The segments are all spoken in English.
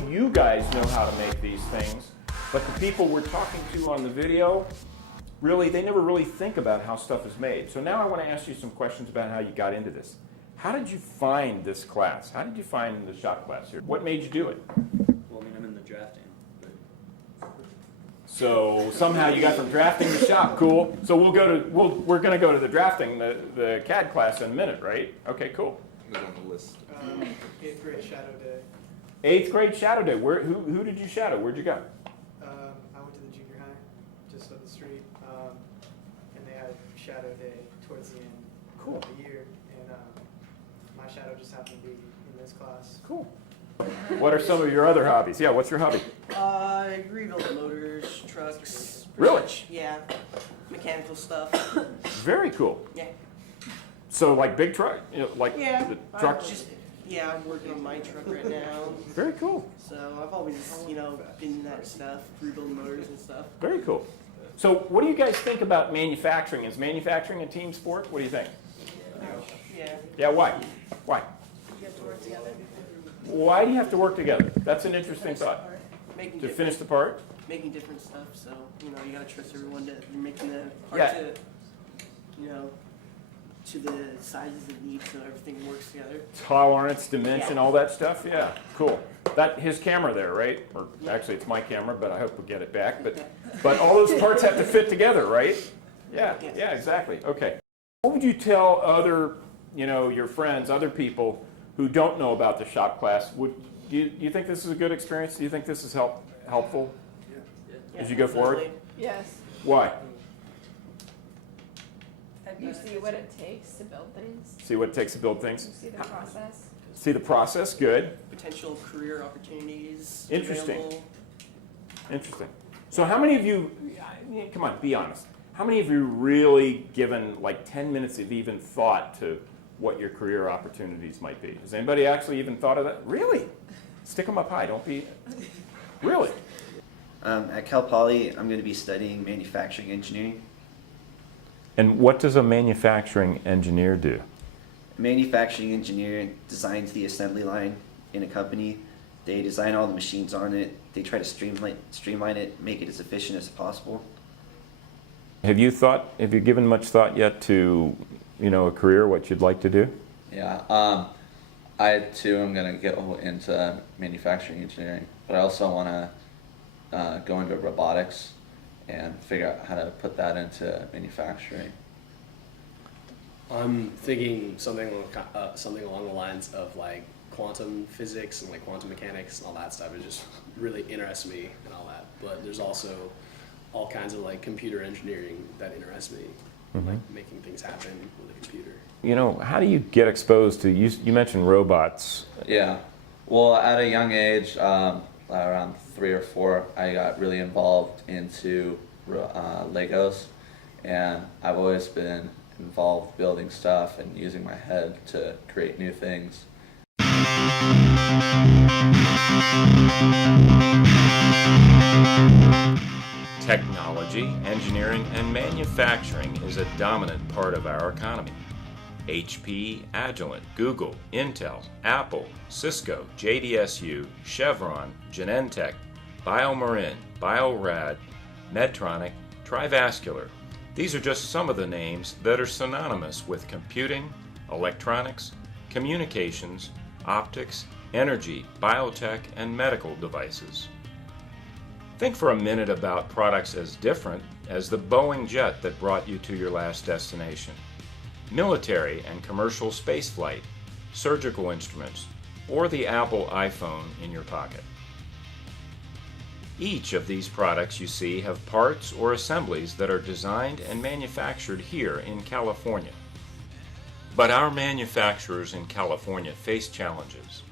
you guys know how to make these things, but the people we're talking to on the video, really, they never really think about how stuff is made. So now I want to ask you some questions about how you got into this. How did you find this class? How did you find the shop class here? What made you do it? Well, I mean, I'm in the drafting. So somehow you got from drafting to shop. Cool. So we're going to go to the drafting, the CAD class in a minute, right? Okay, cool. Who's on the list? 8th grade shadow day. 8th grade shadow day. Who did you shadow? Where'd you go? I went to the junior high, just up the street, and they had shadow day towards the end Cool. of the year, and my shadow just happened to be in this class. Cool. What are some of your other hobbies? Yeah, what's your hobby? I rebuild motors, trucks. Really? Much, yeah, mechanical stuff. Very cool. Yeah. So like big truck, like Yeah. the trucks? I'm working on my truck right now. Very cool. So I've always, been in that stuff, rebuilding motors and stuff. Very cool. So what do you guys think about manufacturing? Is manufacturing a team sport? What do you think? Yeah. Yeah, why? Why? You have to work together. Why do you have to work together? That's an interesting thought. Making To different, finish the part? making different stuff. So you gotta trust everyone that you're making the part Yeah. to the sizes it needs, so everything works together. Tolerance, dimension, Yeah. all that stuff? Yeah, cool. That his camera there, right? Or actually it's my camera, but I hope we'll get it back. But all those parts have to fit together, right? Yeah, Yes. yeah, exactly. Okay. What would you tell other, your friends, other people who don't know about the shop class? Do you think this is a good experience? Do you think this is helpful as you go forward? Definitely. Yes. Why? You see what it takes to build things. See what it takes to build things? You see the process. See the process? Good. Potential career opportunities. Interesting. Available. Interesting. So how many of you, come on, be honest. How many of you really given like 10 minutes of even thought to what your career opportunities might be? Has anybody actually even thought of that? Really? Stick them up high. Don't be, really? At Cal Poly, I'm going to be studying manufacturing engineering. And what does a manufacturing engineer do? A manufacturing engineer designs the assembly line in a company. They design all the machines on it. They try to streamline it, make it as efficient as possible. Have you given much thought yet to, a career, what you'd like to do? Yeah, I too am going to go into manufacturing engineering, but I also want to go into robotics and figure out how to put that into manufacturing. I'm thinking something along the lines of like quantum physics and like quantum mechanics and all that stuff. It just really interests me and all that. But there's also all kinds of like computer engineering that interests me, like making things happen with a computer. How do you get exposed to, you mentioned robots. Yeah, well, at a young age, around 3 or 4, I got really involved into Legos, and I've always been involved building stuff and using my head to create new things. Technology, engineering, and manufacturing is a dominant part of our economy. HP, Agilent, Google, Intel, Apple, Cisco, JDSU, Chevron, Genentech, BioMarin, Biorad, Medtronic, Trivascular. These are just some of the names that are synonymous with computing, electronics, communications, optics, energy, biotech, and medical devices. Think for a minute about products as different as the Boeing jet that brought you to your last destination, military and commercial spaceflight, surgical instruments, or the Apple iPhone in your pocket. Each of these products you see have parts or assemblies that are designed and manufactured here in California. But our manufacturers in California face challenges.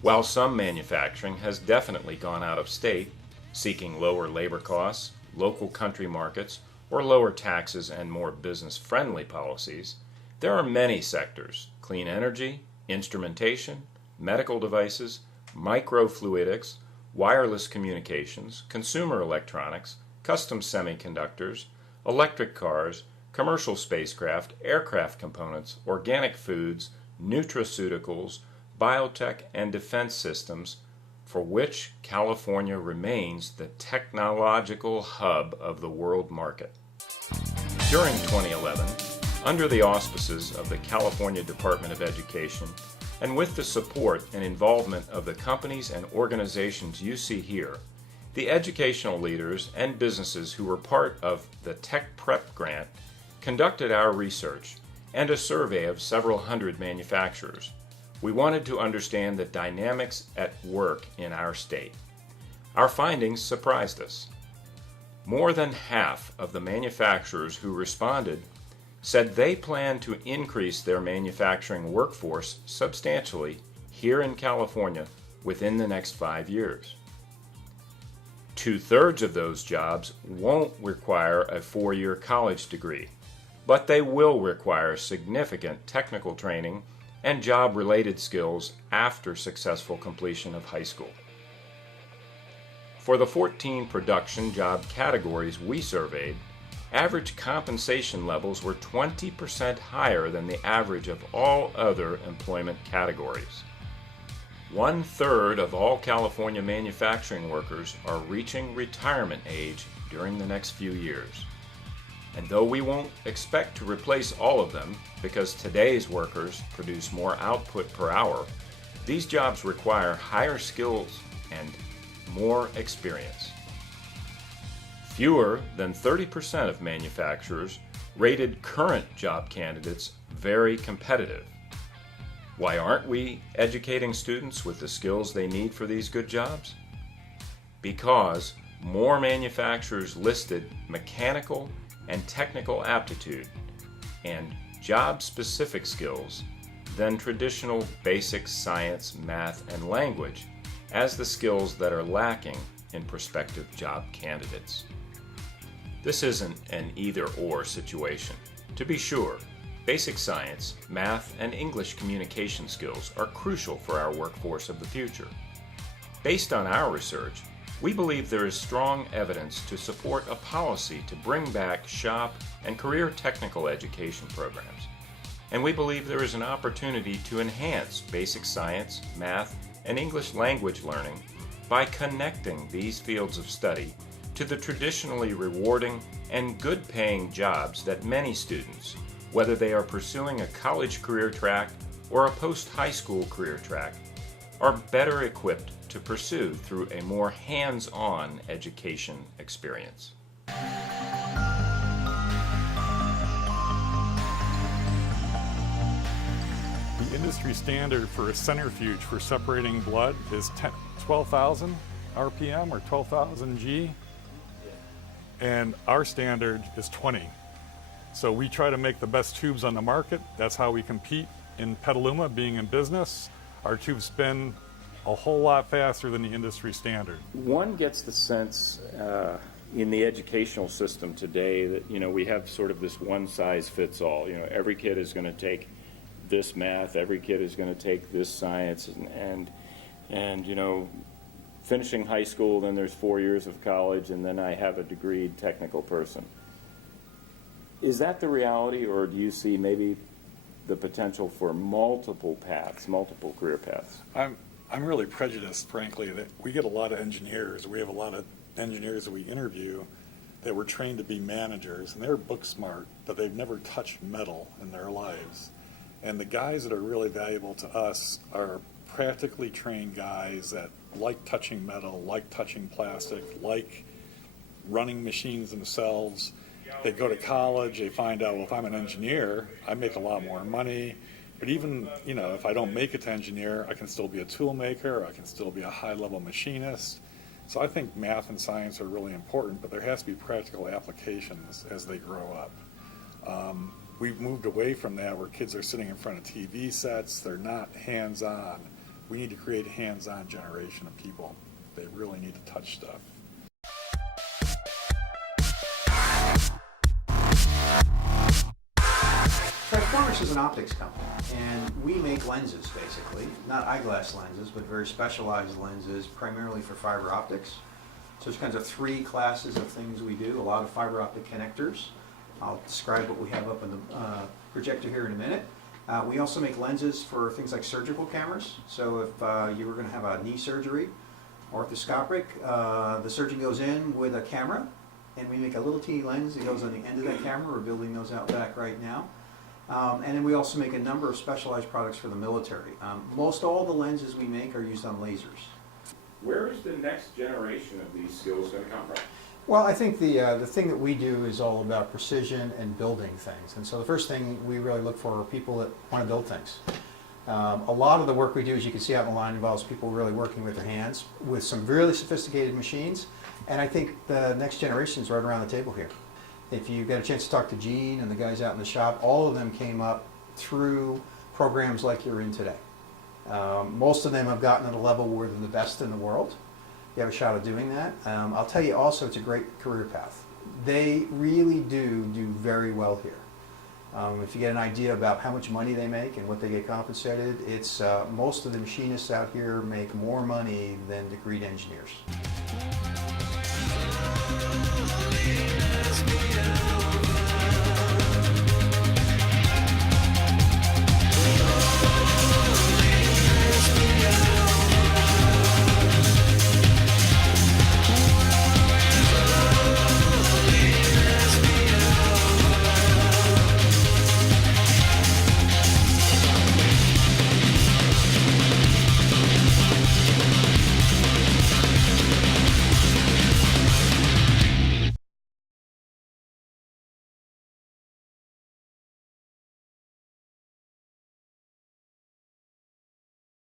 While some manufacturing has definitely gone out of state, seeking lower labor costs, local country markets, or lower taxes and more business-friendly policies, there are many sectors: clean energy, instrumentation, medical devices, microfluidics, wireless communications, consumer electronics, custom semiconductors, electric cars, commercial spacecraft, aircraft components, organic foods, nutraceuticals, biotech, and defense systems, for which California remains the technological hub of the world market. During 2011, under the auspices of the California Department of Education, and with the support and involvement of the companies and organizations you see here, the educational leaders and businesses who were part of the Tech Prep Grant conducted our research and a survey of several hundred manufacturers. We wanted to understand the dynamics at work in our state. Our findings surprised us. More than half of the manufacturers who responded said they plan to increase their manufacturing workforce substantially here in California within the next 5 years. 2/3 of those jobs won't require a 4-year college degree, but they will require significant technical training and job-related skills after successful completion of high school. For the 14 production job categories we surveyed, average compensation levels were 20% higher than the average of all other employment categories. 1/3 of all California manufacturing workers are reaching retirement age during the next few years. And though we won't expect to replace all of them because today's workers produce more output per hour, these jobs require higher skills and more experience. Fewer than 30% of manufacturers rated current job candidates very competitive. Why aren't we educating students with the skills they need for these good jobs? Because more manufacturers listed mechanical and technical aptitude and job-specific skills than traditional basic science, math, and language as the skills that are lacking in prospective job candidates. This isn't an either-or situation. To be sure, basic science, math, and English communication skills are crucial for our workforce of the future. Based on our research, we believe there is strong evidence to support a policy to bring back shop and career technical education programs. And we believe there is an opportunity to enhance basic science, math, and English language learning by connecting these fields of study to the traditionally rewarding and good-paying jobs that many students, whether they are pursuing a college career track or a post-high school career track, are better equipped to pursue through a more hands-on education experience. The industry standard for a centrifuge for separating blood is 12,000 RPM or 12,000 G, and our standard is 20. So we try to make the best tubes on the market. That's how we compete in Petaluma, being in business. Our tubes spin a whole lot faster than the industry standard. One gets the sense in the educational system today that, we have sort of this one-size-fits-all. Every kid is going to take this math, every kid is going to take this science, and finishing high school, then there's 4 years of college, and then I have a degreed technical person. Is that the reality, or do you see maybe the potential for multiple paths, multiple career paths? I'm really prejudiced, frankly, that we get a lot of engineers. We have a lot of engineers that we interview that were trained to be managers, and they're book smart, but they've never touched metal in their lives. And the guys that are really valuable to us are practically trained guys that like touching metal, like touching plastic, like running machines themselves. They go to college, they find out, well, if I'm an engineer, I make a lot more money. But even, if I don't make it to engineer, I can still be a tool maker, I can still be a high-level machinist. So I think math and science are really important, but there has to be practical applications as they grow up. We've moved away from that where kids are sitting in front of TV sets, they're not hands-on. We need to create a hands-on generation of people. They really need to touch stuff. Triformix is an optics company, and we make lenses, basically. Not eyeglass lenses, but very specialized lenses, primarily for fiber optics. So there's kind of 3 classes of things we do. A lot of fiber optic connectors. I'll describe what we have up on the projector here in a minute. We also make lenses for things like surgical cameras. So if you were going to have a knee surgery, Orthoscopic, the surgeon goes in with a camera, and we make a little teeny lens that goes on the end of that camera. We're building those out back right now. And then we also make a number of specialized products for the military. Most all the lenses we make are used on lasers. Where is the next generation of these skills going to come from? Well, I think the thing that we do is all about precision and building things. And so the first thing we really look for are people that want to build things. A lot of the work we do, as you can see out in the line, involves people really working with their hands with some really sophisticated machines. And I think the next generation is right around the table here. If you get a chance to talk to Gene and the guys out in the shop, all of them came up through programs like you're in today. Most of them have gotten at a level where they're the best in the world. You have a shot of doing that. I'll tell you also, it's a great career path. They really do very well here. If you get an idea about how much money they make and what they get compensated, it's most of the machinists out here make more money than degreed engineers.